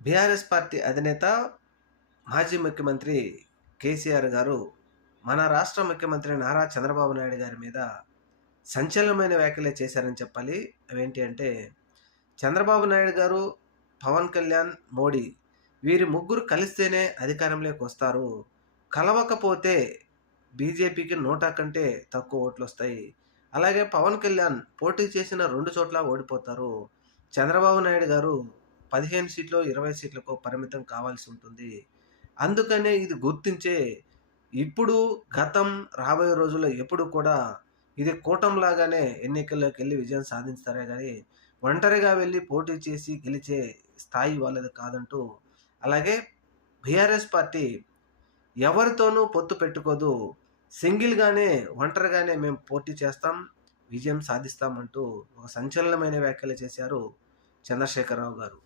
BRS party అధినేత, మాజీ ముఖ్యమంత్రి కేసీఆర్ గారు మన రాష్ట్ర ముఖ్యమంత్రి నారా చంద్రబాబు నాయుడు గారి మీద సంచలనమైన వ్యాఖ్యలే చేశారని చెప్పాలి. అవేంటి అంటే, చంద్రబాబు నాయుడు గారు, పవన్ కళ్యాణ్, మోడీ వీరి ముగ్గురు కలిస్తేనే అధికారంలోకి వస్తారు. కలవకపోతే బీజేపీకి 100 కంటే తక్కువ ఓట్లొస్తాయి. అలాగే పవన్ కళ్యాణ్ పోటీ చేసిన 2 చోట్ల ఓడిపోతారు. చంద్రబాబు నాయుడు గారు 15 సీట్లో, 20 సీట్లకో పరిమితం కావాల్సి ఉంటుంది. అందుకనే ఇది గుర్తించే ఇప్పుడు, గతం, రాబోయే రోజుల్లో ఎప్పుడు కూడా ఇది కూటమిలాగానే ఎన్నికల్లోకెళ్ళి విజయం సాధిస్తారే గానీ, ఒంటరిగా వెళ్లి పోటీ చేసి గెలిచే స్థాయి వాళ్ళది కాదంటూ, అలాగే బీఆర్ఎస్ పార్టీ ఎవరితోనూ పొత్తు పెట్టుకోదు. సింగిల్‌గానే, ఒంటరిగానే మేము పోటీ చేస్తాం, విజయం సాధిస్తామంటూ ఒక సంచలనమైన వ్యాఖ్యలు చేశారు చంద్రశేఖరరావు గారు.